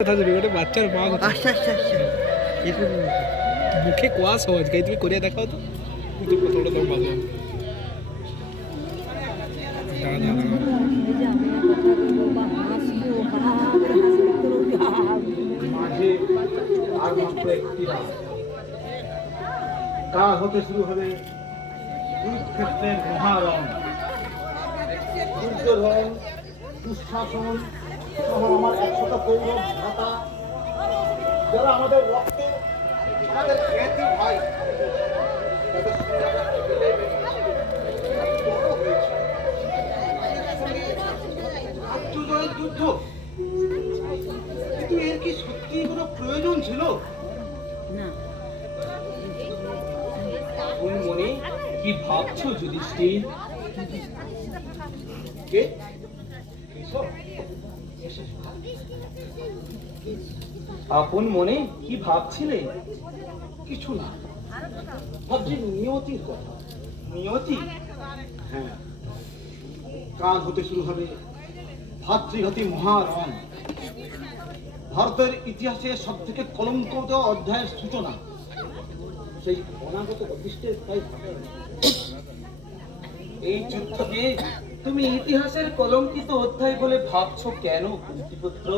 বাচ্চার মা আচ্ছা আচ্ছা আচ্ছা মুখে কোয়া সহজ গাই তুমি করিয়া দেখাও তো কিন্তু কতটা দাম ভালো মাঝে আর মাত্র একটি রাত কাল হতে শুরু হবে কুরুক্ষেত্রের মহারণ। দুর্যোধন, দুঃশাসন সহ আমার 100টা কৌরব ভ্রাতা যারা আমাদের রক্ত আমাদের খ্যাতি ভাই তাদের সঙ্গে পেলে আত্মজয়ের যুদ্ধ, কিন্তু এর কি সত্যি কোনো প্রয়োজন ছিল? মনে কি ভাবছো যুধিষ্ঠির? কে? আপন মনে কি ভাবছিলে? কিছু না, ভাবছি নিয়তির কথা। নিয়তি? হ্যাঁ, কাল হতে শুরু হবে ভাতৃঘাতী মহারণ। ভারতের ইতিহাসে সব থেকে কলঙ্কিত অধ্যায়ের সূচনা সেই অনাগত বশিষ্ঠের তাই। এই যুদ্ধকে তুমি ইতিহাসের কলঙ্কিত অধ্যায় বলে ভাবছো কেন কুন্তিপুত্র?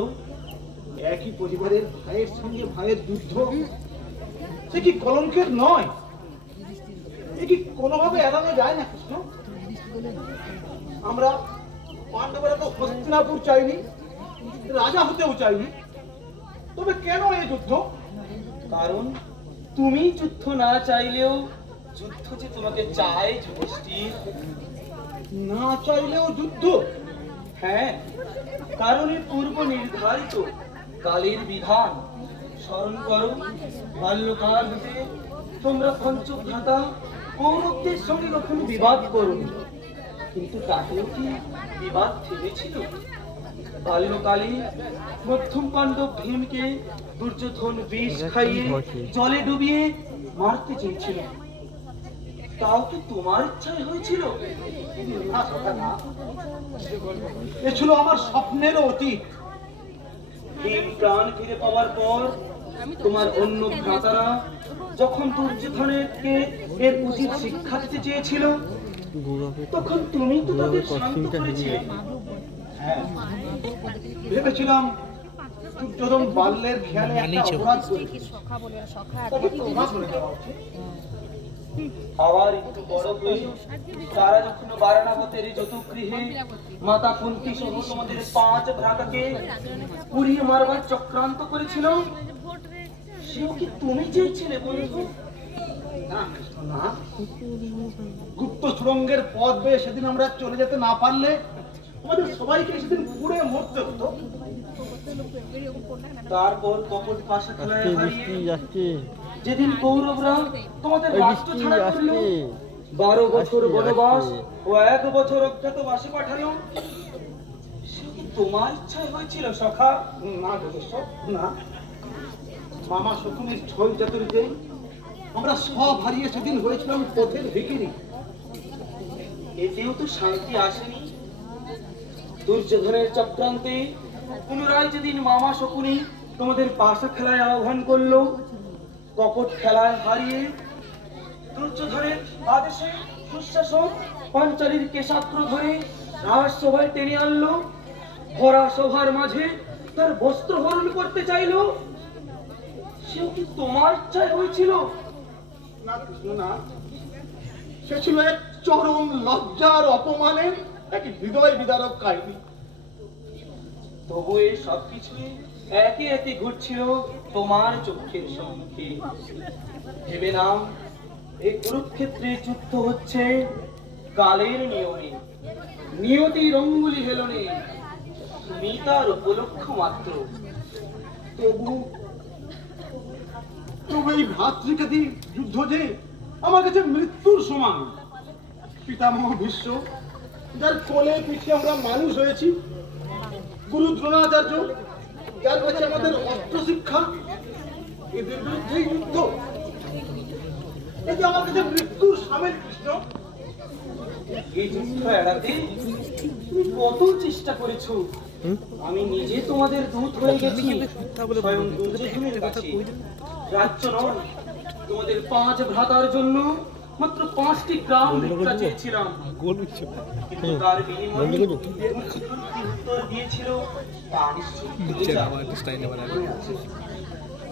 একই পরিবারের ভাইয়ের সঙ্গে ভাইয়ের যুদ্ধ, সে কি কলঙ্কের নয়? এ কি কোনোভাবে এড়ানো যায় না কৃষ্ণ? আমরা পাণ্ডবরা তো হস্তিনাপুর চাইনি, রাজা হতেও চাইনি, তবে কেন এই যুদ্ধ? কারণ তুমি যুদ্ধ না চাইলেও যুদ্ধ যে তোমাকে চায় যুধিষ্ঠির। না চাইলেও যুদ্ধ? হ্যাঁ, কারণ এর পূর্ব নির্ধারিত কালের বিধান স্মরণ করো। বাল্যকাল হতে তোমরা পঞ্চভ্রাতা কৌরবদের সঙ্গে কখনো বিবাদ করোনি, কিন্তু তাতেও কি বিবাদ থেমেছিল? বাল্যকালে মধ্যম পাণ্ডব ভীমকে দুর্যোধন বিষ খাইয়ে জলে ডুবিয়ে মারতে চেয়েছিল, তাও কি তোমার ইচ্ছায় হয়েছিল? না কথা না, এ ছিল আমার স্বপ্নের অতীত। ভীম প্রাণ ফিরে পাওয়ার পর তোমার অন্য ভ্রাতারা যখন দুর্যোধনকে এর উচিত শিক্ষা দিতে চেয়েছিল, তখন তুমি তো তাদের শান্ত করেছিলে। হ্যাঁ, ভেবেছিলাম দুর্যোধন বাল্যের খেয়ালে একটা অপরাধ করেছে, তাকে ক্ষমা করে দেওয়া উচিত। আবার একটু বড় হয়ে তারা যখন বারাণবতের যতুগৃহে মাতা কুন্তী সহ তোমাদের 5 ভ্রাতাকে পুড়িয়ে মারবার চক্রান্ত করেছিল, সেও কি তুমি চেয়েছিলে বন্ধু? না কৃষ্ণ না, গুপ্ত সুড়ঙ্গের পথ বেয়ে সেদিন আমরা চলে যেতে না পারলে আমাদের সবাইকে সেদিন পুড়ে মরতে হতো। তারপর কপট পাশা খেলায় হারিয়ে যেদিন কৌরবরা তোমাদের রাষ্ট্র ছাড়া করলো, 12 বছর বনবাস ও 1 বছর অজ্ঞাতবাসে পাঠালো, সে কি তোমার ইচ্ছায় হয়েছিল সখা? না যোগেশ্বর না, মামা শকুনির ছয় চাতুরিতে আমরা সব হারিয়ে সেদিন হয়েছিলাম পথের ভিখিরি। এতেও তো শান্তি আসেনি। দুর্যোধনের চক্রান্তে পুনরায় যেদিন মামা শকুনি তোমাদের পাশা খেলায় আহ্বান করলো, কপট খেলায় হারিয়ে দুর্যোধনের আদেশে দুঃশাসক পাঞ্চালীর কেশাত্র ধরে রাজসভায় টেনে আনলো, ভরা সভার মাঝে তার বস্ত্র হরণ করতে চাইলো, সেও কি তোমার ইচ্ছায় হয়েছিল? না কৃষ্ণ না, সে ছিল এক চরম লজ্জার অপমানের এক হৃদয় বিদারক কাহিনী। তবু এই সবকিছুই একে একে ঘটছিল তোমার চোখের সম্মুখে। ভেবে নাও, এই কুরুক্ষেত্রে যুদ্ধ হচ্ছে কালের নিয়মে, নিয়তির অঙ্গুলি হেলনে, তুমি তার উপলক্ষ মাত্র। তবু তবু এই ভ্রাতৃঘাতী যুদ্ধ যে আমার কাছে মৃত্যুর সমান। পিতামহ ভীষ্ম, যার কোলে পিঠে আমরা মানুষ হয়েছি, গুরু দ্রোণাচার্য, যার কাছে আমাদের অস্ত্র শিক্ষা, এদের বিরুদ্ধে যুদ্ধ, এই যে আমার কাছে মৃত্যুর সামিল। কৃষ্ণ, এই যুদ্ধ এড়াতে তুমি কত চেষ্টা করেছো, আমি নিজে তোমাদের দূত হয়ে গেছি মিথ্যা বলে স্বয়ং বলবে। তোকে তো দুর্যোধনের একটা কথা কাছে। কই দিল। রাজ্য নয়, তোমাদের 5 ভ্রাতার জন্য মাত্র 5টি গ্রাম ভিক্ষা চেয়েছিলাম, গোল উঠছে। কিন্তু তার বিনিময়ে দুর্যোধন কি উত্তর দিয়েছিল তা নিশ্চয়ই তুমি নিচে জানো। আমার স্টাইলে বানাবে। মনে আছে,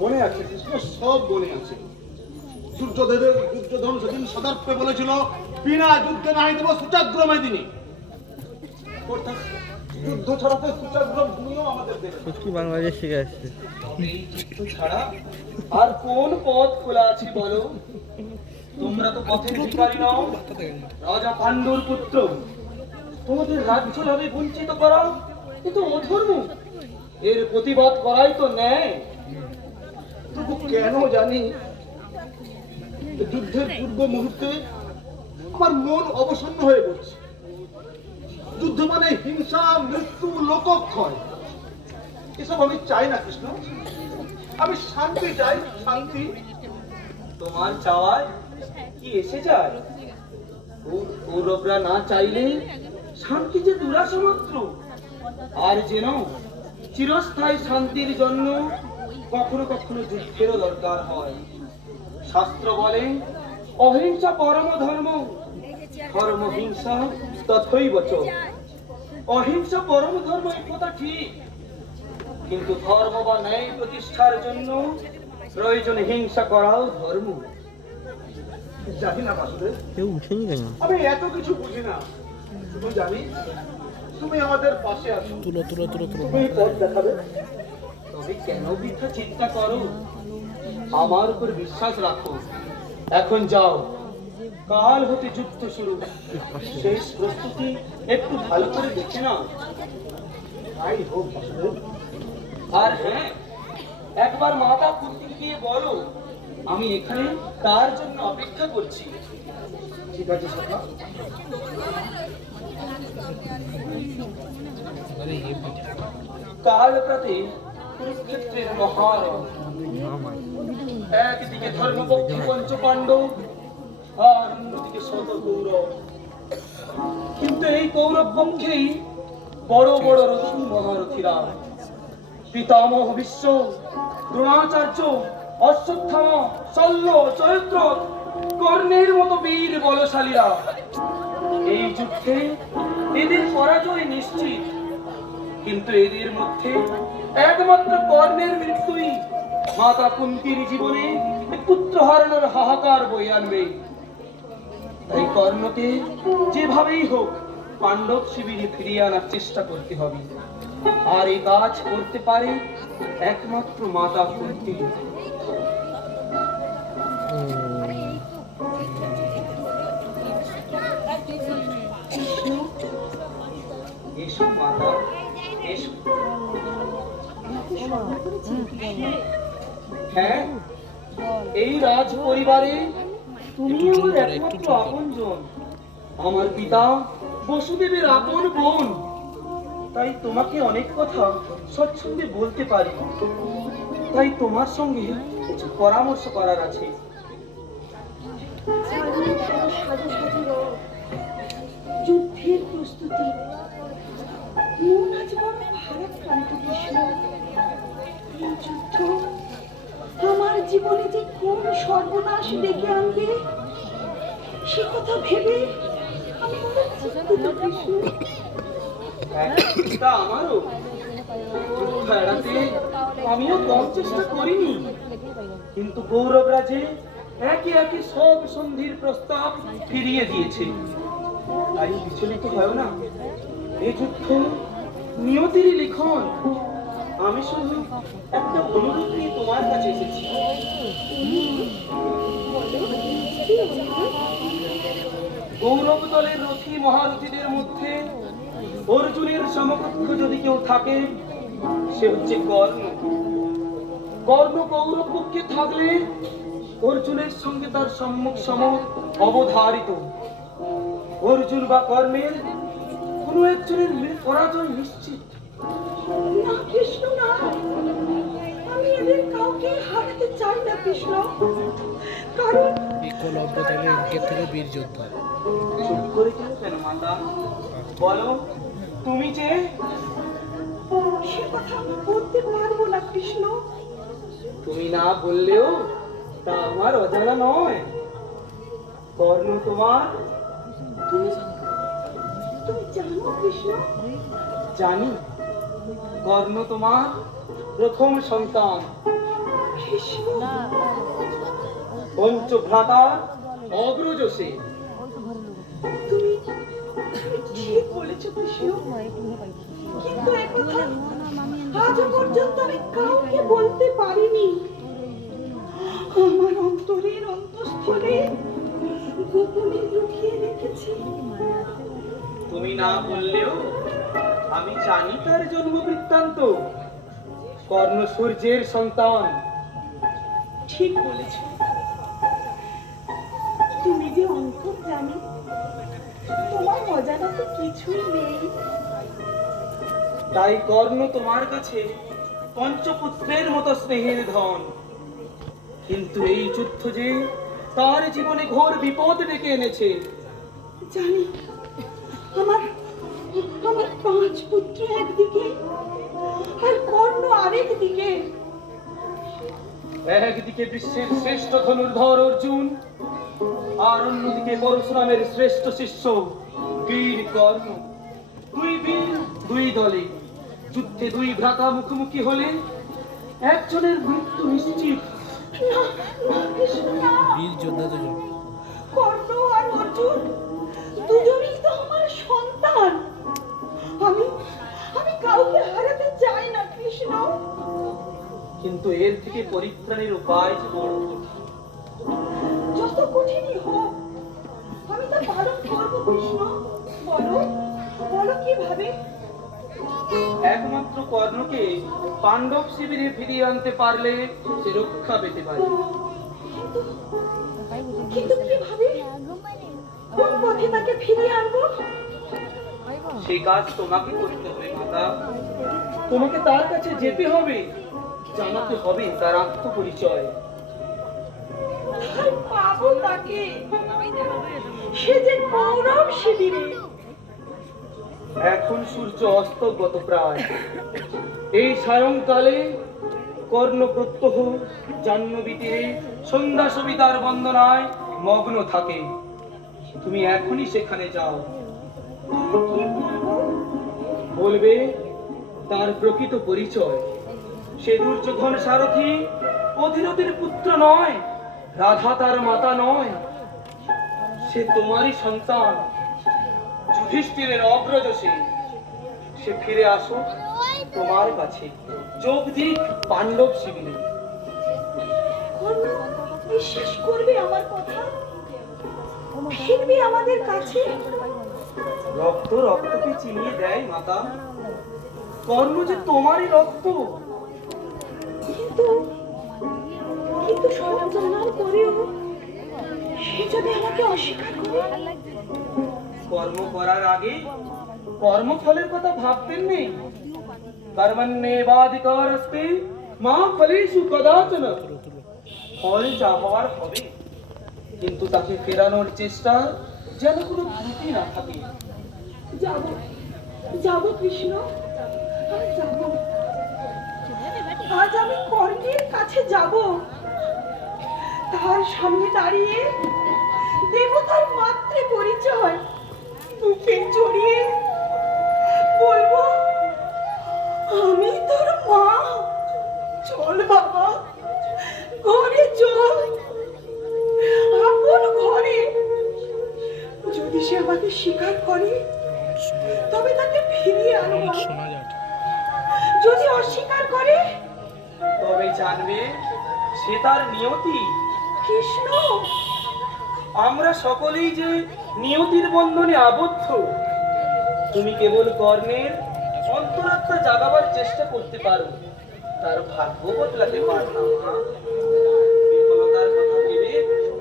মনে আছে কৃষ্ণ, সব মনে আছে। দুর্যোধন সেদিন সদর্পে বলেছিল, বিনা যুদ্ধে নাই দেব সূচাগ্র মেদিনী। অর্থাৎ যুদ্ধ ছাড়াতে সূচাগ্র ভূমিও আমাদের দেবে। কি বাংলাদেশ থেকে আসছে? এই যুদ্ধ ছাড়া আর কোন পথ খোলা আছে বলো? তোমরা তো পথের ভিখারি নও, রাজা পাণ্ডুর পুত্র। তোমাদের রাজ্য লাভে বঞ্চিত করা এ তো অধর্ম, এর প্রতিবাদ করাই তো ন্যায়। তবু কেন জানি যুদ্ধের পূর্ব মুহূর্তে আমার মন অবসন্ন হয়ে পড়ছে। যুদ্ধ মানে হিংসা, মৃত্যু, লোকক্ষয়, এসব আমি চাই না কৃষ্ণ। আমি শান্তি চাই, শান্তি। তোমার চাওয়ায় কি এসে যায়? কৌরবরা না চাইলে শান্তি যে দুরাশা মাত্র। আর যেন চিরস্থায়ী শান্তির জন্য কখনো কখনো যুদ্ধেরও দরকার হয়। শাস্ত্র বলে, অহিংসা পরম ধর্ম, ধর্ম হিংসা তথৈব চ। অহিংসা পরম ধর্ম, এই কথা ঠিক, কিন্তু ধর্ম বা ন্যায় প্রতিষ্ঠার জন্য প্রয়োজনে হিংসা করাও ধর্ম। জানি না বাসুদেব, কেউ উঠেনি কেন? আমি এত কিছু বুঝি না। শুধু জানি তুমি আমাদের পাশে আছো, তুলো তুলো তুলো তুলো। তুমি পথ দেখাবে। তবে কেন বৃথা চিন্তা করো? আমার উপর বিশ্বাস রাখো। এখন যাও, কাল হতে যুদ্ধ শুরু। শেষ প্রস্তুতি একটু ভালো করে দেখে নাও। তাই হোক বাসুদেব। আর হ্যাঁ, একবার মাতা কুন্তিকে গিয়ে বলো আমি এখানে তার জন্য অপেক্ষা করছি। ঠিক আছে সখা। কাল প্রাতে কুরুক্ষেত্রের মহারণ, একদিকে ধর্মপক্ষী পঞ্চ পাণ্ডব আর অন্যদিকে শত কৌরব। কিন্তু এই কৌরব পক্ষেই বড় বড় রথী মহারথীরা, পিতামহ ভীষ্ম, দ্রোণাচার্য, অশ্বত্থামা, শল্য, জয়দ্রথ, কর্ণের মতো বীর বলশালীরা। এই যুদ্ধে এদের পরাজয় নিশ্চিত, কিন্তু এদের মধ্যে একমাত্র কর্ণের মৃত্যুই মাতা কুন্তির জীবনে পুত্র হারানোর হাহাকার বয়ে আনবে। তাই কর্ণকে যেভাবেই হোক পাণ্ডব শিবিরে ফিরিয়ে আনার চেষ্টা করতে হবে। আর এই কাজ করতে পারে একমাত্র মাতা কুন্তি। এসো মাতা, এসো। হ্যাঁ, এই রাজ পরিবারে তুমি আমার একমাত্র আপনজন, আমার পিতা বসুদেবের আপন বোন। তাই তোমাকে অনেক কথা স্বচ্ছন্দে বলতে পারি। তাই তোমার সঙ্গে কিছু পরামর্শ করার আছে। যুদ্ধের প্রস্তুতি, মন আজ বড় ভারাক্রান্ত কৃষ্ণ। এই যুদ্ধ আমার জীবনে যে কোন সর্বনাশ ডেকে আনবে সে কথা ভেবে আমি বড় চিন্তিত কৃষ্ণ। তা আমারও যুদ্ধ এড়াতে আমিও কম চেষ্টা করিনি, কিন্তু কৌরবরা যে একে একে সব সন্ধির প্রস্তাব ফিরিয়ে দিয়েছে। তাই বিচলিত হয় না, এই যুদ্ধ নিয়তিরই লিখন। আমি শুধু একটা অনুরোধ নিয়ে তোমার কাছে এসেছি। গৌরব দলের রথী মহারথীদের মধ্যে অর্জুনের সমকক্ষ যদি কেউ থাকে, সে হচ্ছে কর্ণ। কর্ণ কৌরব পক্ষে থাকলে অর্জুনের সঙ্গে তার সম্মুখ সম অবধারিত। অর্জুন বা কর্ণের কোনো একজনের পরাজয় নিশ্চিত। না কৃষ্ণ না, আমি এদের কাউকে হারাতে চাই না কৃষ্ণ। কারণ একলব্য তাহলে এর থেকে বীর যোদ্ধা। চুপ করে কেন মাতা? বলো, তুমি যে সে কথা আমি বলতে পারবো না কৃষ্ণ। তুমি না বললেও তা আমার অজানা নয়। কর্ণ তোমার, তুমি তুমি জানো কৃষ্ণ? জানি কর্ণ তোমার প্রথম সন্তান, কৃষ্ণ পঞ্চভ্রাতা অগ্রজ সে। তুমি তুমি ঠিক বলেছো কৃষ্ণ, কিন্তু একথা আজও পর্যন্ত আমি কাউকে বলতে পারিনি। আমার অন্তরের অন্তঃস্থলে গোপনে লুকিয়ে রেখেছি। তুমি না বললেও আমি জানি তার জন্ম বৃত্তান্ত। কর্ণ সূর্যের সন্তান। ঠিক বলেছ, তুমি যে অন্তর্যামী, তোমার অজানা তো কিছুই নেই। তাই কর্ণ তোমার কাছে পঞ্চপুত্রের মতো স্নেহের ধন। কিন্তু এই যুদ্ধ যে তার জীবনে ঘোর বিপদ ডেকে এনেছে। জানি, আমার আমার 5 পুত্র একদিকে আর কর্ণ আরেক দিকে। একদিকে বিশ্বের শ্রেষ্ঠ ধনুর্ধর অর্জুন, আর অন্যদিকে পরশুরামের শ্রেষ্ঠ শিষ্য বীর কর্ণ। দুই বীর দুই দলে, যুদ্ধে দুই ভ্রাতা মুখোমুখি হলে একজনের মৃত্যু নিশ্চিত। না, না কৃষ্ণ না। বীর যোদ্ধা দুজন। কর্ণ আর অর্জুন দুজনেই তো আমার সন্তান। আমি আমি কাউকে হারাতে চাই না কৃষ্ণ। কিন্তু এর থেকে পরিত্রাণের উপায় যে বড় কঠিন। যত কঠিনই হোক আমি তা পালন করবো কৃষ্ণ। বলো বলো কিভাবে? একমাত্র কর্ণকে পাণ্ডব শিবিরে ফিরিয়ে আনতে পারলে সে রক্ষা পেতে পারে। কিন্তু কিন্তু কিভাবে? কোন পথে তাকে ফিরিয়ে আনবো? সেই কাজ তোমাকে করতে হবে মাতা। তোমাকে তার কাছে যেতে হবে, জানাতে হবে তার আত্মপরিচয়। আর পাবো তাকে? সে যে কৌরব শিবিরে। এখন সূর্য অস্তগত প্রায়। এই সায়ংকালে কর্ণ প্রত্যহ জাহ্নবী তীরে সন্ধ্যা সবিতার বন্দনায় মগ্ন থাকে। তুমি এখনই সেখানে যাও। কি বলবো? বলবে তার প্রকৃত পরিচয়। সে দুর্যোধন সারথি অধীরথের পুত্র নয়, রাধা তার মাতা নয়। সে তোমারই সন্তান, যুধিষ্ঠিরের অগ্রজ সে। সে ফিরে আসো তোমার কাছে, যোগ দিক পাণ্ডব শিবিরে। কর্ণ বিশ্বাস করবে আমার কথা? ফিরবে আমাদের কাছে? রক্ত রক্তকে চিনিয়ে দেয় মাতা। কর্ণ যে তোমারই রক্ত। কিন্তু কিন্তু সব জানার পরেও সে যদি আমাকে অস্বীকার করে? কর্ম করার আগে কর্মফলের কথা ভাবতেন নেই। কর্মণ্যেবাধিকারস্তে মা ফলেষু কদাচন। ফল যা হওয়ার হবে, কিন্তু তাকে ফেরানোর চেষ্টা যেন কোনো ত্রুটি না থাকে। যাব যাব কৃষ্ণ, আমি যাব। আজ আমি কর্ণের কাছে যাব। তার সামনে দাঁড়িয়ে দেবতার মাতৃ পরিচয় বুকে জড়িয়ে বলবো, আমি তোর মা। চল বাবা, ঘরে চল, আপন ঘরে। যদি সে আমাকে স্বীকার করে তবে তাকে ফিরিয়ে আনবো। শোনা যাক। যদি অস্বীকার করে তবে জানবে সে তার নিয়তি। কৃষ্ণ, আমরা সকলেই যে নিয়তির বন্ধনে আবদ্ধ। তুমি কেবল কর্ণের অন্তরাত্মা জাগাবার চেষ্টা করতে পারো, তার ভাগ্য বদলাতে পারো না। মা, বিফলতার কথা ভেবে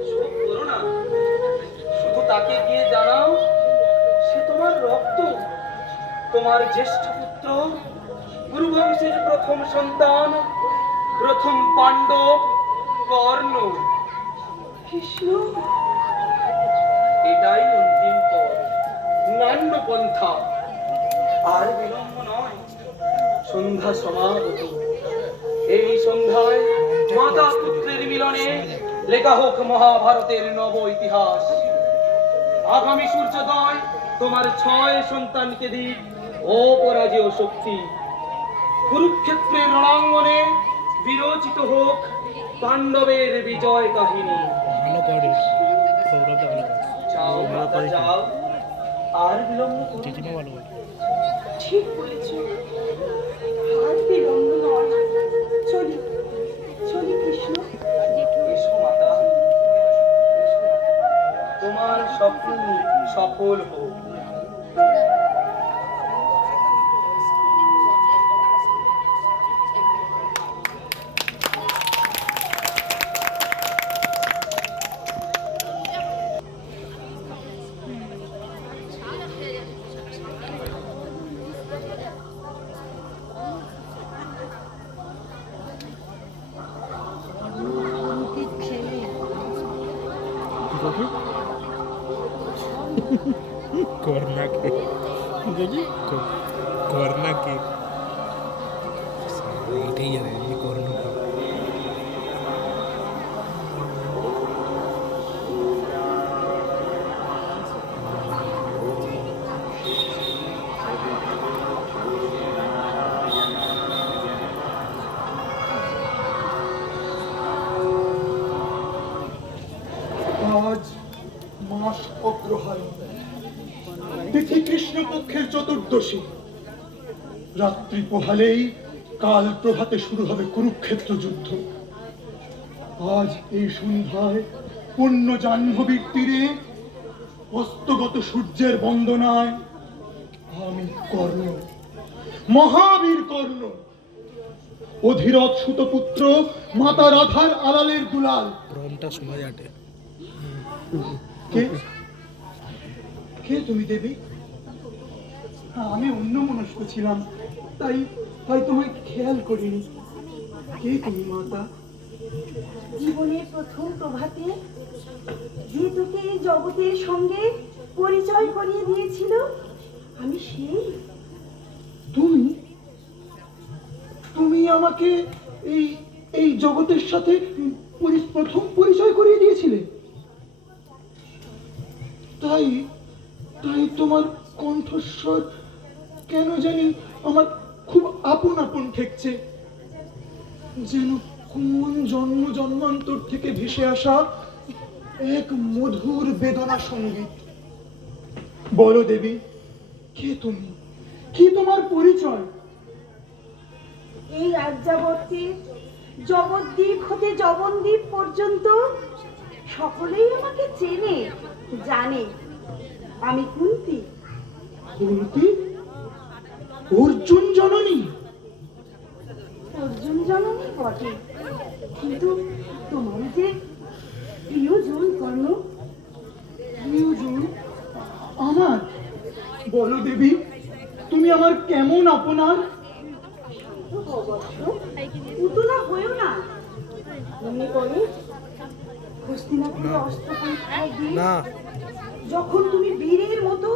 শোক করো না। শুধু তাকে গিয়ে জানাও সে তোমার রক্ত, তোমার জ্যেষ্ঠ পুত্র, গুরুবংশের প্রথম সন্তান, প্রথম পাণ্ডব কর্ণ। কৃষ্ণ, এটাই অন্তিম পথ, নান্য পন্থা। আর বিলম্ব নয়, সন্ধ্যা সমাগত। এই সন্ধ্যায় মাতা পুত্রের মিলনে লেখা হোক মহাভারতের নব ইতিহাস। আগামী সূর্যোদয় তোমার 6 সন্তানকে দিক অপরাজেয় শক্তি। কুরুক্ষেত্রের রণাঙ্গনে বিরচিত হোক পাণ্ডবের বিজয় কাহিনী। ভালো করে সৌরভটা ভালো করে যাও মাতা যাও, আর বিলম্ব করো না। চেচিনো ভালো করে ঠিক বলেছ, আর বিলম্ব নয়। চলি চলি কৃষ্ণ। এসো মাতা, তোমার স্বপ্ন সফল হোক। করনা কে করনা কে এইটাই জানে যে করনা কে। আজ মাস অগ্রহায়ণ, তিথি কৃষ্ণপক্ষের চতুর্দশী। রাত্রি পোহালেই কাল প্রভাতে শুরু হবে কুরুক্ষেত্র যুদ্ধ। আজ এই সন্ধ্যায় পুণ্য জাহ্নবীর তীরে অস্তগত সূর্যের বন্দনায় আমি কর্ণ, মহাবীর কর্ণ, অধীরথ সুতপুত্র মাতা রাধার আলালের দুলাল। প্রমটা শোনা যাটে। কে কে তুমি দেবী? আমি অন্যমনস্ক ছিলাম, তাই তাই তোমায় খেয়াল করিনি। কে তুমি মাতা? জীবনের প্রথম প্রভাতে যে তোকে এই জগতের সঙ্গে পরিচয় করিয়ে দিয়েছিল, আমি সেই। তুমি তুমি আমাকে এই এই জগতের সাথে প্রথম পরিচয় করিয়ে দিয়েছিলে। তাই তাই তোমার কণ্ঠস্বর কেন জানি আমার খুব আপন আপন ঠেকছে, যেন কোন জন্ম জন্মান্তর থেকে ভেসে আসা এক মধুর বেদনা সঙ্গীত। বলো দেবী, কে তুমি? কি তোমার পরিচয়? এই আর্যাবর্তে জগদ্বীপ হতে জবনদ্বীপ পর্যন্ত সকলেই আমাকে চেনে, জানে। আমি কুন্তী। কুন্তী? অর্জুন জননী? অর্জুন জননী বটে, কিন্তু তোমার যে প্রিয়জন কর্ণ। প্রিয়জন আমার? বলো দেবী, তুমি আমার কেমন আপনার? উতলা হয়েও না। মনে করে হস্তিনাপুর অস্ত্র পরীক্ষায় দিয়ে না যখন তুমি বীরের মতো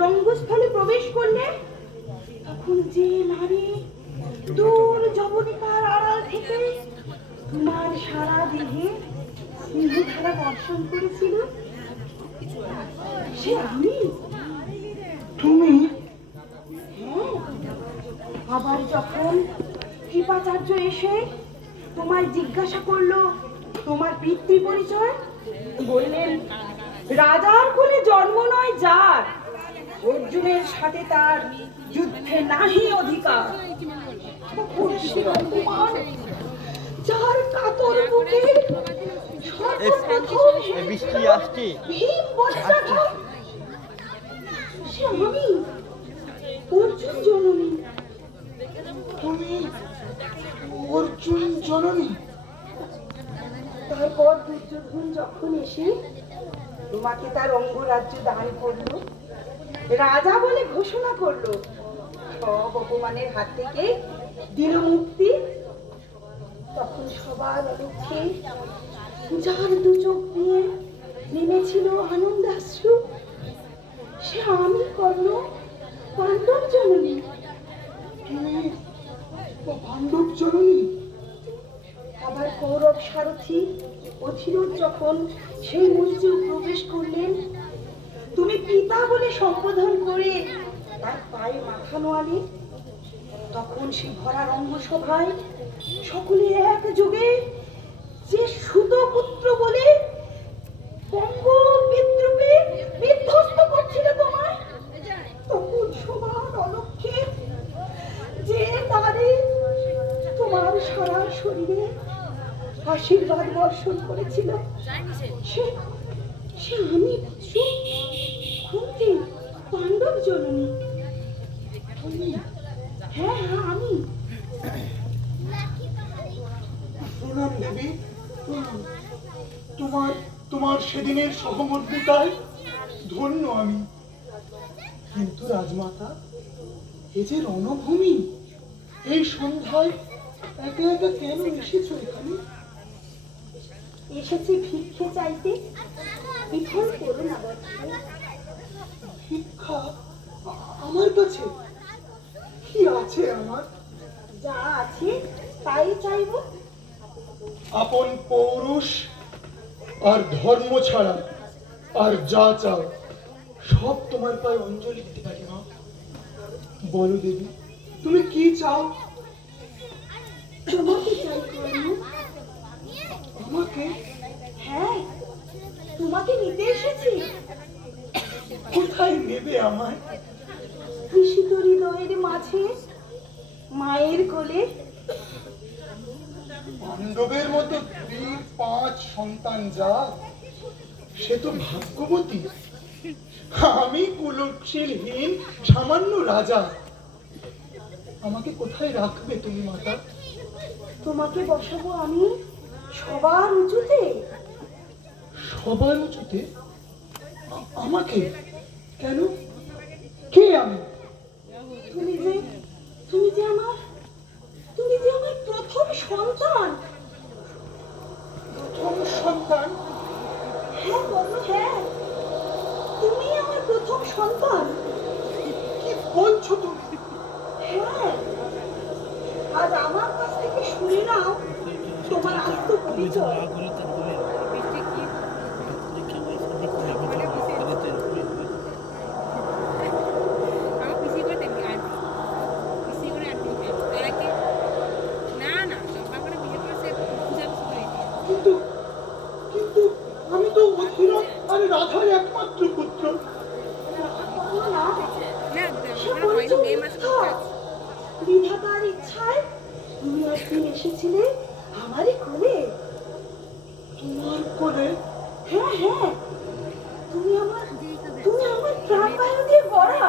রঙ্গস্থলে প্রবেশ করলে, তখন যে নারী দূর যবনিকার আড়াল থেকে তোমার সারা দেহে স্নেহধারা বর্ষণ করেছিল, সে আমি। তুমি? হ্যাঁ। আবার যখন কৃপাচার্য এসে তোমায় জিজ্ঞাসা করলো তোমার পিতৃ পরিচয়, বললেন রাজার কোলে জন্ম নয় যার, অর্জুনের সাথে তার যুদ্ধে নাহি অধিকার। তখন সে অপমান, যার কাতর বুকে সর্বপ্রথম বৃষ্টি আসছে। ভীম বজ্রাঘাত। সে আমি, অর্জুন জননী। তুমি অর্জুন জননী? তারপর দুর্যোধন যখন এসে তোমাকে তার অঙ্গরাজ্য দান করলো, রাজা বলে ঘোষণা করলো, সব অপমানের হাত থেকে দিল মুক্তি, তখন সবার অরুক্ষে যার দু চোখ দিয়ে নেমেছিল আনন্দাশ্রু, সে আমি কর্ণ, পাণ্ডব জননী। তুমি পাণ্ডব জননী? আবার কৌরব সারথি অধীরথ যখন সেই মঞ্চে প্রবেশ করলেন, তুমি পিতা বলে সম্বোধন করে তার পায়ে মাথা নোয়ালে, তখন সেই ভরা রঙ্গসভায় সকলে একযোগে যে সুতপুত্র বলে বঙ্গ বিদ্রুপে বিধ্বস্ত করছিল তোমায়, তখন সবার অলক্ষ্যে যে তারে তোমার সারা শরীরে আশীর্বাদ বর্ষণ করেছিল, সে সে আমি কুন্তি, পাণ্ডব জননী। হ্যাঁ হ্যাঁ আমি। প্রণাম দেবী, প্রণাম। তোমার তোমার সেদিনের সহমর্মিতায় ধন্য আমি। কিন্তু রাজমাতা, এ যে রণভূমি, এই সন্ধ্যায় একা একা কেন এসেছো এখানে? এসেছি ভিক্ষে চাইতে, বিফল করো না বৎস। ভিক্ষা? আমার কাছে কি আছে আমার? যা আছে তাই চাইবো। আপন পৌরুষ আর ধর্ম ছাড়া আর যা চাও সব তোমার পায়ে অঞ্জলি দিতে পারি মা। বলো দেবী, তুমি কি চাও? তোমাকে চাই কর্ণ। আমাকে? হ্যাঁ, তোমাকে নিতে এসেছি। কোথায় নেবে আমায়? কৃষিত হৃদয়ের মাঝে মায়ের কোলে। পাণ্ডবের মতো 5 সন্তান যার, সে তো ভাগ্যবতী। আমি কুলশীলহীন সামান্য রাজা। আমাকে কোথায় রাখবে তুমি মাতা? তোমাকে বসাবো আমি সবার উঁচুতে। সবার উঁচুতে? আমাকে কেন? কে আমি? তুমি যে আমার প্রথম সন্তান। প্রথম সন্তান? হ্যাঁ কর্ণ, হ্যাঁ, তুমি আমার প্রথম সন্তান। কি বলছো তুমি? হ্যাঁ, আজ আমার কাছ থেকে শুনে নাও তোমার আত্মপরিচয়। কিন্তু কিন্তু আমি তো অধীরথ আর রাধার একমাত্র পুত্র। বিধাতার ইচ্ছায় তুমি একদিন এসেছিলে আমারই কোলে। তোমার কোলে? হ্যাঁ হ্যাঁ, তুমি আমার প্রাণ বায়ু দিয়ে গড়া,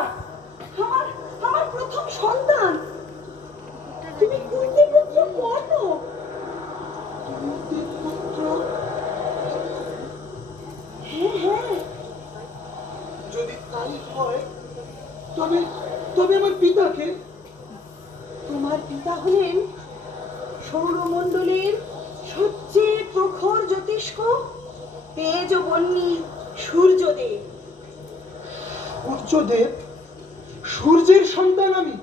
আমার প্রথম সন্তান। তুমি কুন্তি পুত্র কর্ণ। কুন্তি পুত্র? হ্যাঁ হ্যাঁ। যদি তাই হয় তবে তবে আমার পিতাকে? তোমার পিতা হলেন সৌরমণ্ডলের সবচেয়ে প্রখর জ্যোতিষ্ক তেজবহ্নি সূর্যদেব। সূর্যদেব? সূর্যের সন্তান আমি?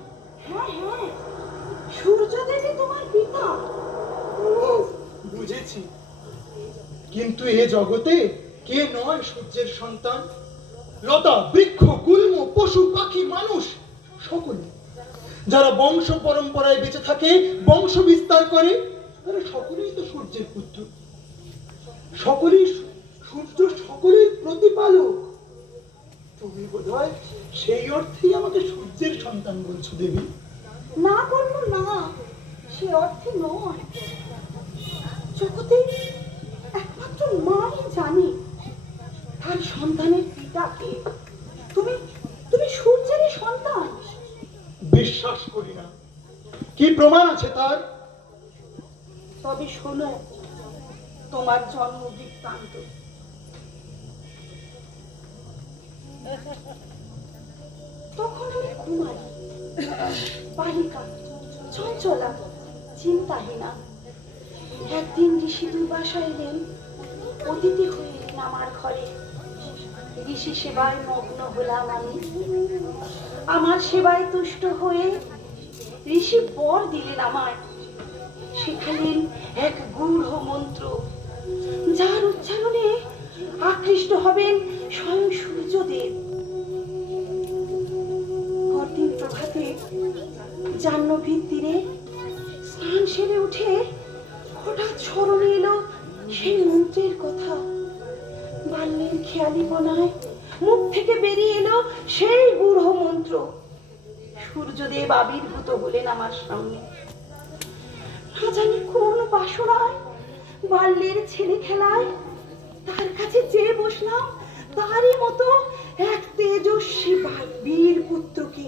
হ্যাঁ হ্যাঁ, সূর্যদেবই তোমার পিতা। ও, বুঝেছি। কিন্তু এ জগতে কে নয় সূর্যের সন্তান? লতা, বৃক্ষ, গুল্ম, পশু, পাখি, মানুষ সকলে যারা বংশ পরম্পরায় বেঁচে থাকে, বংশ বিস্তার করে, তারা সকলেই তো সূর্যের পুত্র। সকলেই সূর্য সকলের প্রতিপালক। তুমি বোধহয় সেই অর্থেই আমাকে সূর্যের সন্তান বলছো দেবী। না করবো না, সে অর্থে নয়। জগতে একমাত্র মাই জানে তার সন্তানের পিতাকে। তুমি সূর্যেরই সন্তান। বিশ্বাস করি না। কি প্রমাণ আছে তার? তবে শোনো তোমার জন্ম বৃত্তান্ত। তখন আমি কুমারী, বালিকা, চঞ্চলা, চিন্তাহীনা। একদিন ঋষি দুর্বাসা এলেন, অতিথি হয়ে এলেন আমার ঘরে। ঋষি সেবায় মগ্ন হলাম আমি। আমার সেবায় তুষ্ট হয়ে ঋষি বর দিলেন আমায়, শেখালেন এক গূঢ় মন্ত্র, যার উচ্চারণে আকৃষ্ট হবেন স্বয়ং সূর্যদেব। পরদিন প্রভাতে জাহ্নবীর তীরে স্নান সেরে উঠে হঠাৎ স্মরণে এলো সেই মন্ত্রের কথা। বাল্যের খেয়ালিপনায় মুখ থেকে বেরিয়ে এলো সেই গূঢ় মন্ত্র। সূর্যদেব আবির্ভূত হলেন আমার সামনে। না জানি কোন বাসনায়, বাল্যের ছেলে খেলায় তার কাছে চেয়ে বসলাম তারই মতো এক তেজস্বী বীর পুত্রকে।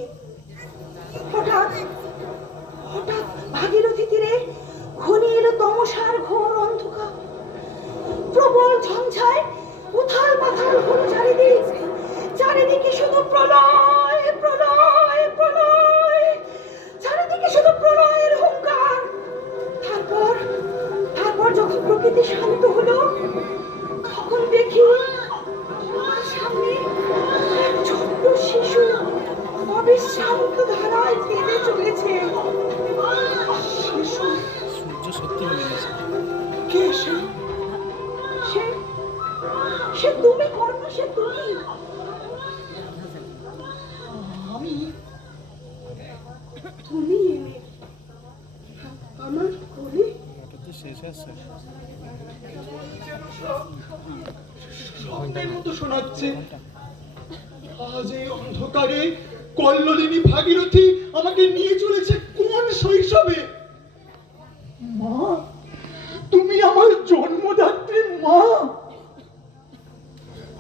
হঠাৎ হঠাৎ ভাগীরথী তীরে ঘনিয়ে এলো তমসার ঘোর অন্ধকার। প্রবল ঝঞ্ঝায় উথাল পাথাল হলো চারিদিক, চারিদিকে শুধু প্রলয় প্রলয় প্রলয়, চারিদিকে শুধু প্রলয়ের হুঙ্কার। তারপর তারপর যখন প্রকৃতি শান্ত হলো, তখন দেখি আমার সামনে এক ছোট্ট শিশু অবিশ্রান্ত ধারায় কেঁদে চলেছে। শিশু সূর্য সত্যি হয়ে গেছে। কে সে? সে সে তুমি কর্ণ, সে তুমি। আমি, তুমি এলে আমার কোলে। নাটক তো শেষ আছে। স্বপ্নের মতো শোনাচ্ছে। আজ এই অন্ধকারে কল্লোলিনী ভাগীরথী আমাকে নিয়ে চলেছে কোন শৈশবে। মা, তুমি আমার জন্মদাত্রী মা।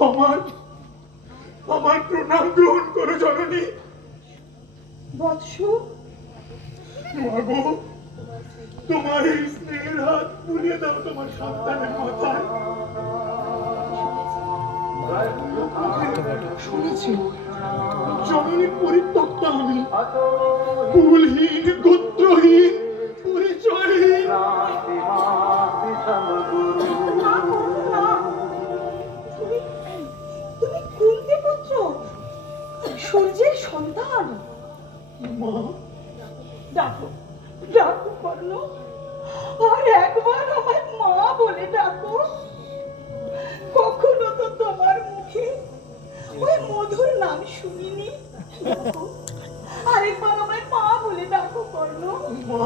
আমার আমার প্রণাম গ্রহণ করো জননী। বৎস, মাগো, তোমার এই স্নেহের হাত বুলিয়ে দাও তোমার সন্তানের মাথায়। শুনেছি জননী পরিত্যক্তা আমি, কুলহীন গোত্রহীন পরিচয়হীন। না করো না। তুমি তুমি কুন্তি পুত্র, সূর্যের সন্তান। মা, ডাকো ডাকো কর্ণ, আর একবার আমায় মা বলে ডাকো। কখনো তো তোমার মুখে ওই মধুর নাম শুনিনি। ডাকো, আরেকবার আমায় মা বলে ডাকো কর্ণ। মা,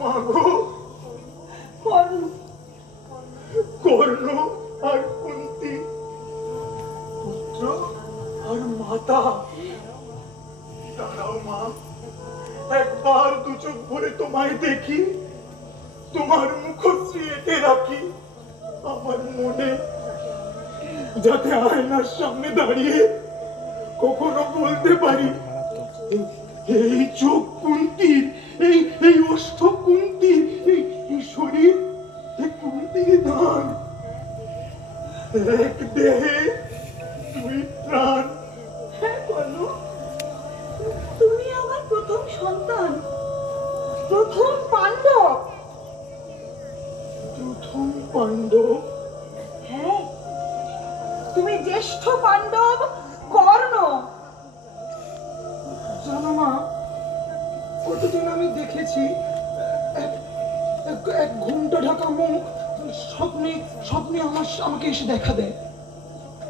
মাগো, কর্ণ, কর্ণ আর কুন্তি, পুত্র আর মাতা। দাঁড়াও মা, একবার দু চোখ ভরে তোমায় দেখি, তোমার মুখশ্রী এঁকে রাখি আমার মনে, যাতে আয়নার সামনে দাঁড়িয়ে কখনো বলতে পারি, এই চোখ কুন্তির, এই এই ওষ্ঠ কুন্তির, এই শরীর কুন্তির দান। এক দেহে দুই প্রাণ। হ্যাঁ কর্ণ, তুমি আমার প্রথম সন্তান, প্রথম পাণ্ডব। প্রথম পাণ্ডব? হ্যাঁ, তুমি জ্যেষ্ঠ পাণ্ডব কর্ণ। জানো মা, কতদিন আমি দেখেছি এক ঘুমটা ঢাকা মুখ স্বপ্নে স্বপ্নে আমাকে এসে দেখা দেয়,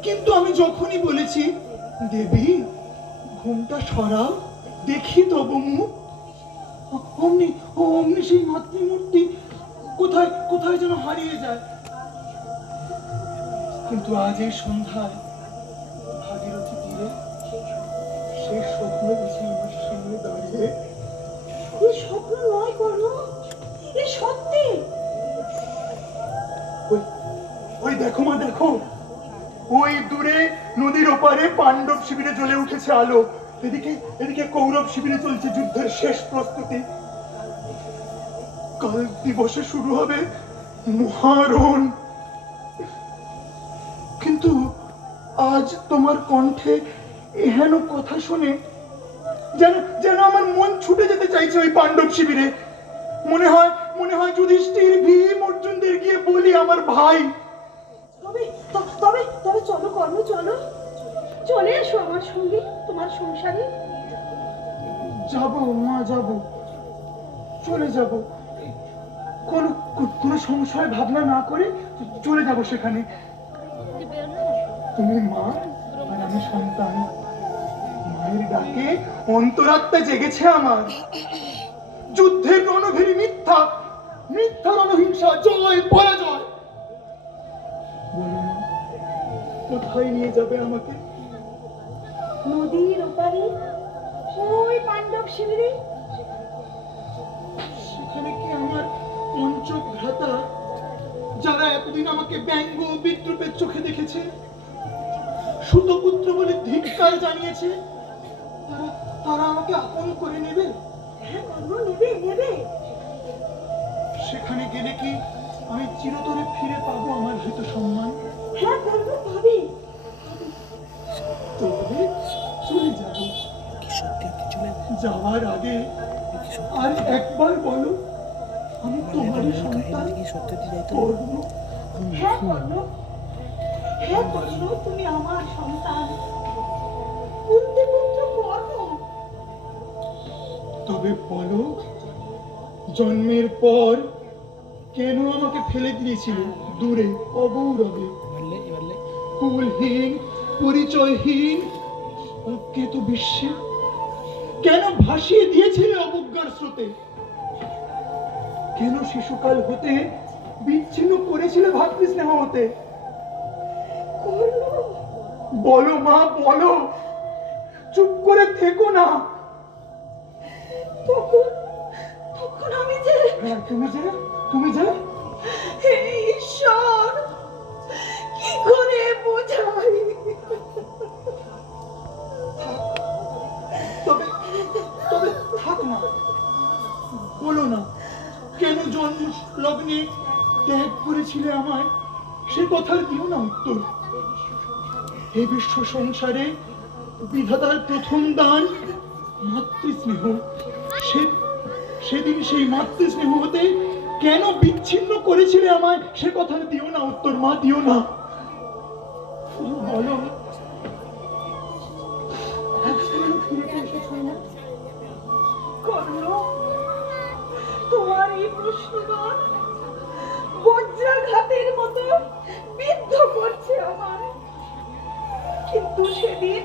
কিন্তু আমি যখনই বলেছি দেবী ঘুমটা সরাও দেখি তবু মুখ, অমনি অমনি সেই মাতৃমূর্তি কোথায় কোথায় যেন হারিয়ে যায়। কিন্তু আজ এই সন্ধ্যায় ভাগীরথী তীরে সেই স্বপ্ন দেখি আমার সামনে দাঁড়িয়ে। এই স্বপ্ন নয় কর্ণ, এই সত্যি। ওই দেখো মা, দেখো ওই দূরে নদীর ওপারে পাণ্ডব শিবিরে জ্বলে উঠেছে আলো। এদিকে এদিকে কৌরব শিবিরে চলছে যুদ্ধের শেষ প্রস্তুতি। কাল দিবসে শুরু হবে মহারণ। কিন্তু আজ তোমার কণ্ঠে এহেন কথা শুনে যেন যেন আমার মন ছুটে যেতে চাইছে ওই পাণ্ডব শিবিরে। মনে হয় যুধিষ্ঠির, ভীম, অর্জুনদের গিয়ে বলি আমার ভাই। তবে তবে তবে চলো কর্ণ, চলো, চলে এসো আমার সঙ্গে তোমার সংসারে। যাবো মা, যাবো। চলে যাব, কোনো কোনো সংশয় ভাবনা না করে চলে যাব সেখানে। তুমি মা আর আমি সন্তান। মায়ের ডাকে অন্তরাত্মা জেগেছে আমার। যুদ্ধের রণভেরি মিথ্যা, মিথ্যা রণহিংসা, জয় পরাজয়। বলো মা, কোথায় নিয়ে যাবে আমাকে? নদীর ওপারে ওই পাণ্ডব শিবিরে। সেখানে কি আমার পঞ্চভ্রাতা, যারা এতদিন আমাকে ব্যঙ্গ বিদ্রুপের চোখে দেখেছে, সুতপুত্র বলে ধিক্কার জানিয়েছে, তারা আমাকে আপন করে নেবে? হ্যাঁ কর্ণ, নেবে নেবে। সেখানে গেলে কি আমি চিরতরে ফিরে পাবো আমার হৃত সম্মান? হ্যাঁ কর্ণ, পাবে। তবে চলে যাব। কি সত্যি আপনি চলে যাওয়ার আগে আর একবার বলো, আমি তোমারই সন্তান কি সত্যি যাইতে কর্ণ। হ্যাঁ কর্ণ, হ্যাঁ কর্ণ, তুমি আমার সন্তান, কুন্তিপুত্র কর্ণ। তবে বলো, জন্মের পর কেন আমাকে ফেলে দিয়েছিলে দূরে অগৌরবে, মারলে কুলহীন পরিচয়হীন অজ্ঞাত বিশ্বে? কেন ভাসিয়ে দিয়েছিলে অবজ্ঞার স্রোতে? কেন শিশুকাল হতে বিচ্ছিন্ন করেছিলে ভাতৃস্নেহ হতে? কর্ণ, বলো মা, বলো, চুপ করে থেকো না। তখন তখন আমি যে, হ্যাঁ, তুমি যে হে ঈশ্বর, কি করে বোঝাই। তবে তবে থাক না, বলো না, কেন জন্ম লগ্নে ত্যাগ করেছিলে আমায়? সে কথার দিও না উত্তর। এই বিশ্ব সংসারে বিধাতার প্রথম দান মাতৃস্নেহ। সেদিন সেই মাতৃস্নেহ হতে কেন বিচ্ছিন্ন করেছিলে আমায়? সে কথার দিও না উত্তর মা, দিও না। বলো, ফিরে এসেছো না? কর্ণ, তোমার এই প্রশ্নগণ বজ্রাঘাতের মতো বিদ্ধ করছে আমায়। কিন্তু সেদিন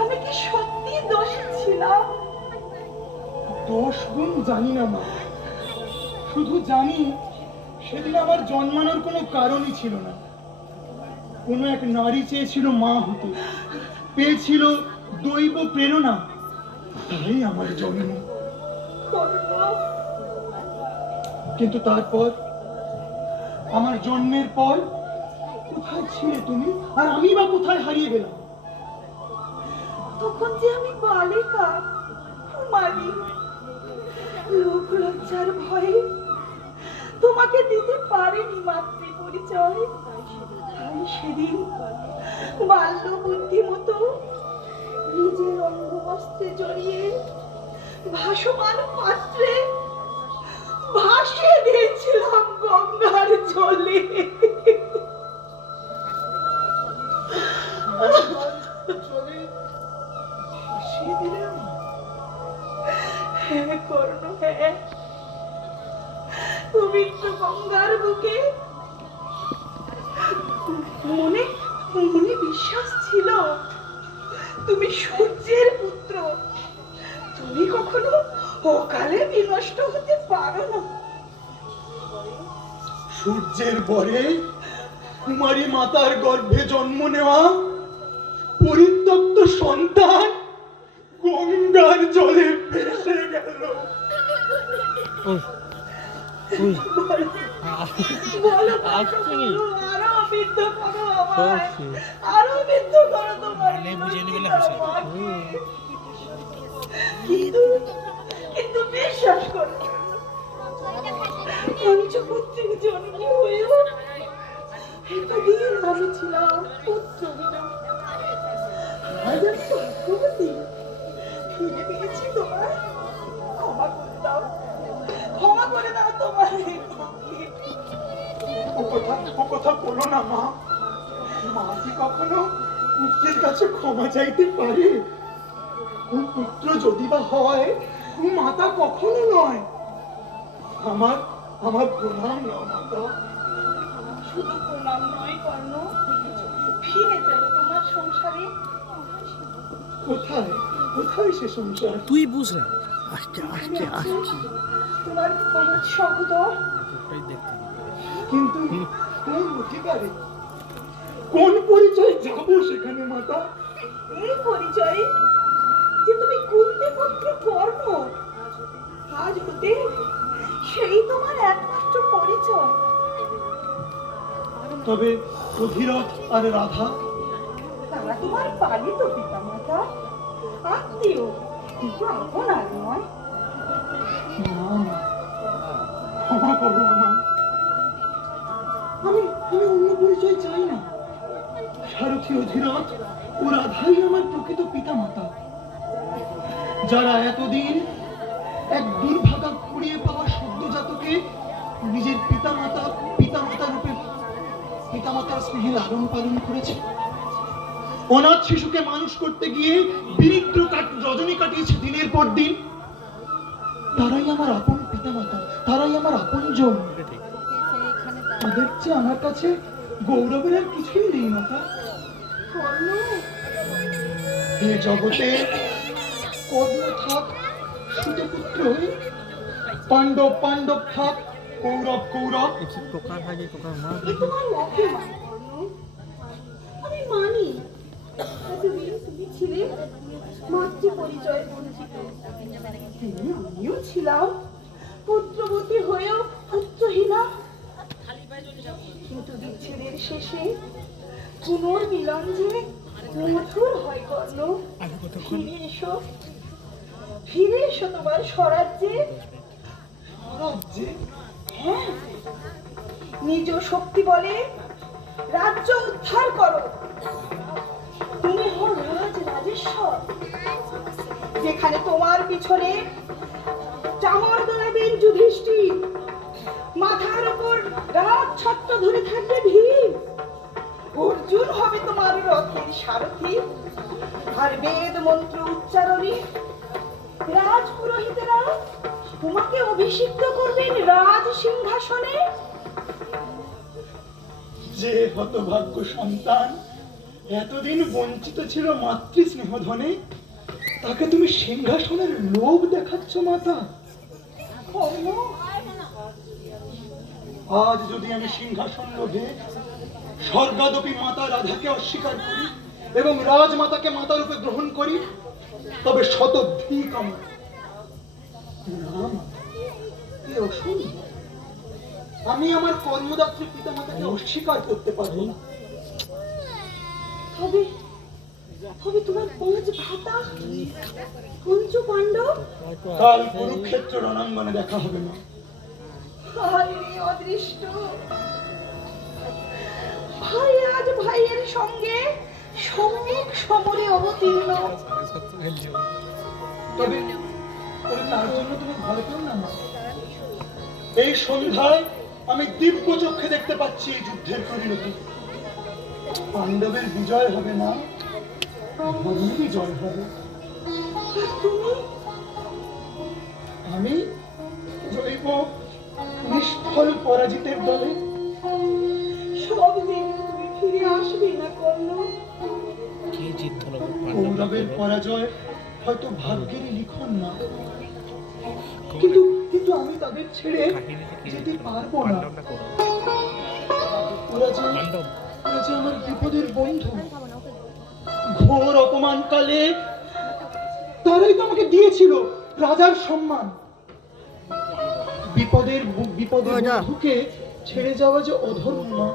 আমি কি সত্যি দোষী ছিলাম? 10 গুণ জানি না মা, শুধু জানি সেদিন আমার জন্মানোর কোনো কারণই ছিল না। কোনো এক নারী চেয়েছিল মা হতে, পেয়েছিল দৈব প্রেরণা, তাই আমার জন্ম। কর্ণ, কিন্তু তারপর, আমার জন্মের পর কোথায় ছিলে তুমি, আর আমি বা কোথায় হারিয়ে গেলাম? তখন যে আমি বালিকা, কুমারী, লোক লজ্জার ভয়ে তোমাকে দিতে পারিনি মাতৃ পরিচয়। তাই সেদিন বাল্য বুদ্ধি মতো নিজের অঙ্গবস্ত্রে জড়িয়ে ভাসমান পাত্রে ভাসিয়ে দিয়েছিলাম গঙ্গার জলে। চলে ভাসিয়ে দিলে আমায়? হ্যাঁ কর্ণ, হ্যাঁ। পবিত্র গঙ্গার বুকে মনে মনে বিশ্বাস ছিল তুমি সূর্যের পুত্র, তুমি কখনো অকালে বিনষ্ট হতে পারো না। সূর্যের পরে কুমারী মাতার গর্ভে জন্ম নেওয়া পরিত্যক্ত সন্তান গঙ্গার জলে ভেসে গেল। ওই ওই বলো আসছি। আরো বিদ্ধ করো আমায়, আসছি। আরো বিদ্ধ করো তোমার মানে বুঝে নিলে হাসে। কিন্তু কিন্তু বিশ্বাস করো, পঞ্চপুত্রের জননী হয়েও এতদিন আমি ছিলাম পুত্রহীনা। আজ আমি ভাগ্যবতী, ফিরে পেয়েছি তোমার। ক্ষমা করে দাও, ক্ষমা করে দাও তোমার এই ভক্তি। ও কথা বলো না মা। মা কি কখনো পুত্রের কাছে ক্ষমা চাইতে পারে? কোন পুত্র যদি বা হয় মাতা কখনো নয়। আমার আমার প্রণাম নাও মাতা। শুধু প্রণাম নয় কর্ণ, ফিরে চলো তোমার সংসারে। কোথায় কোথায় সে সংসার? তুই বুঝ না। আস্তে আস্তে আসছি। তোমার তোমার সহোদর ওটাই দেখতে কিন্তু কোন অধিকারে, কোন পরিচয় যাবো সেখানে মাতা? এই পরিচয় যে তুমি কুন্তি পুত্র কর্ণ, আজ হতে সেই তোমার একমাত্র পরিচয়। তবে অধীরথ আর রাধা? তারা তোমার পালিত পিতা মাতা, আত্মীয়, কিন্তু আপন আর নয়। না না, ক্ষমা করো আমায়। আমি আমি অন্য পরিচয় চাই না। সারথী অধীরথ ও রাধাই আমার প্রকৃত পিতা মাতা, যারা এতদিন এক দুর্ভাগা কুড়িয়ে পাওয়া সদ্যজাতকে নিজের পিতামাতা রূপে পিতামাতার স্নেহে লালন পালন করেছে। অনাথ শিশুকে মানুষ করতে গিয়ে বিনিদ্র রজনী কাটিয়েছে দিনের পর দিন। তারাই আমার আপন পিতামাতা, তারাই আমার আপনজন। তাদের চেয়ে আমার কাছে গৌরবের আর কিছুই নেই মাতা। কর্ণ, এ জগতে কর্ণ থাক সুতপুত্র হয়ে, পাণ্ডব পাণ্ডব থাক, কৌরব কৌরব। দেখি টোকার আগে টোকার মা এ তোমার অভিমান কর্ণ। আমি মানি এতদিন তুমি ছিলে মাতৃ পরিচয় বঞ্চিত। আমিও ছিলাম পুত্রবতী হয়েও পুত্রহীনা। কিন্তু বিচ্ছেদের শেষে পুনর্মিলন যে মধুর হয় কর্ণ। ফিরে এসো তোমার স্বরাজ্যে। রাজ্যে হ্যাঁ, নিজ শক্তি বলে রাজ্য উদ্ধার করো। তুমি হও রাজেশ্বর, যেখানে তোমার পিছনে চামর দোলাবেন যুধিষ্ঠির, মাথার উপর রাজ ছত্র ধরে থাকবে ভীম, অর্জুন হবে তোমার রথের সারথি, আর বেদ মন্ত্র উচ্চারণে রাজ পুরোহিতেরা তোমাকে অভিষিক্ত করবেন রাজ সিংহাসনে। যে হতভাগ্য সন্তান এতদিন বঞ্চিত ছিল মাতৃ স্নেহধনে, তাকে তুমি সিংহাসনের লোভ দেখাচ্ছ মাতা। কর্ণ, আজ যদি আমি সিংহাসন লোভে স্বর্গাদপি মাতা রাধাকে অস্বীকার করি এবং রাজমাতাকে মাতা রূপে গ্রহণ করি, তবে শতধিক আমার। না মা, এ অসম্ভব। আমি আমার কর্মদাত্রী পিতামাতাকে অস্বীকার করতে পারবো না। তবে তবে তোমার পঞ্চ ভ্রাতা পঞ্চ পাণ্ডব, কাল কুরুক্ষেত্র রণাঙ্গনে দেখা হবে না। আরে অদৃষ্ট, ভাই আজ ভাইয়ের সঙ্গে সম্যক সমরে অবতীর্ণ। তবে তবে তার জন্য তুমি ভয় পেও না মা। এই সন্ধ্যায় আমি দিব্য চক্ষে দেখতে পাচ্ছি এই যুদ্ধের পরিণতি। পাণ্ডবের বিজয় হবে না, ধর্মেরই জয় হবে। আর তুমি? আমি জৈব নিষ্ফল পরাজিতের দলে। সব দিন তুমি ফিরে আসবে না কর্ণ। কে জিত হলো? কৌরবের পরাজয় হয়তো ভাগ্যেরই লিখন না, কিন্তু কিন্তু আমি তাদের ছেড়ে যেতে পারবো না। ওরা যে আমার বিপদের বন্ধু। ঘোর অপমান কালে তারাই তো আমাকে দিয়েছিল রাজার সম্মান। বিপদের বন্ধুকে ছেড়ে যাওয়া যে অধর্ম না।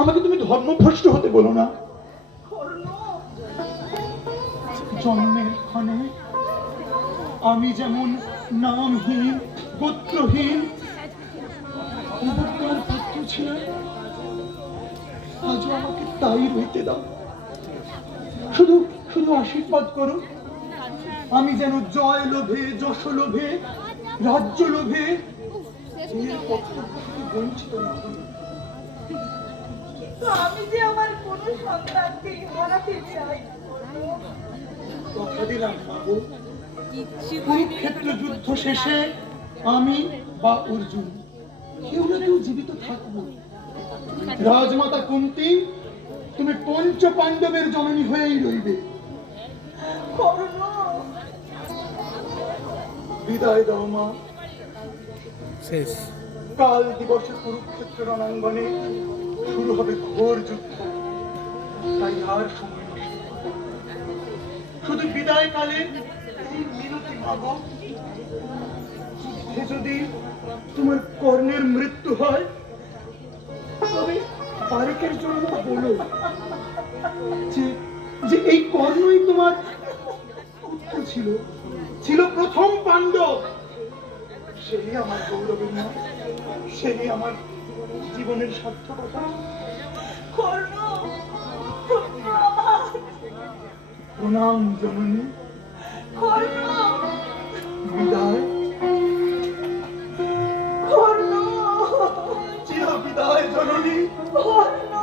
আমাকে তুমি ধর্মভ্রষ্ট হতে বলো না। কর্ণ, জন্মের ক্ষণে আমি যেমন নামহীন গোত্রহীন অবজ্ঞার পাত্র ছিলাম, আজও আমাকে তাই রইতে দাও। শুধু শুধু আশীর্বাদ করো, আমি যেন জয় লোভে, যশ লোভে, রাজ্য লোভে এই কর্তব্য থেকে বঞ্চিত না হই। তো আমি যে আমার কোন সন্তানকে হারাতে চাই। কথা দিলাম বাবু, কুরুক্ষেত্র যুদ্ধ শেষে আমি বা অর্জুন কেউ না কেউ জীবিত থাকবো। রাজমাতা কুন্তি, তুমি পঞ্চ পাণ্ডবের জননী হয়েই রইবে। কর্ণ, বিদায় দাও মা। শেষ। কাল দিবসে কুরুক্ষেত্র রণাঙ্গনে শুরু হবে ঘোর যুদ্ধ, তাই আর সময় নষ্ট করো না। শুধু বিদায় কালে এই মিনতি মাগো, যুদ্ধে যদি তোমার কর্ণের মৃত্যু হয় তবে তারেকের জন্য বলো যে যে এই কর্ণই তোমার পুত্র ছিল, ছিল প্রথম পাণ্ডব। সেই আমার গৌরবের মা, সেই আমার জীবনের সার্থকতা। কর্ণ, প্রণাম। প্রণাম জননী। কর্ণ, বিদায়। কর্ণ, চির বিদায় জননী। কর্ণ।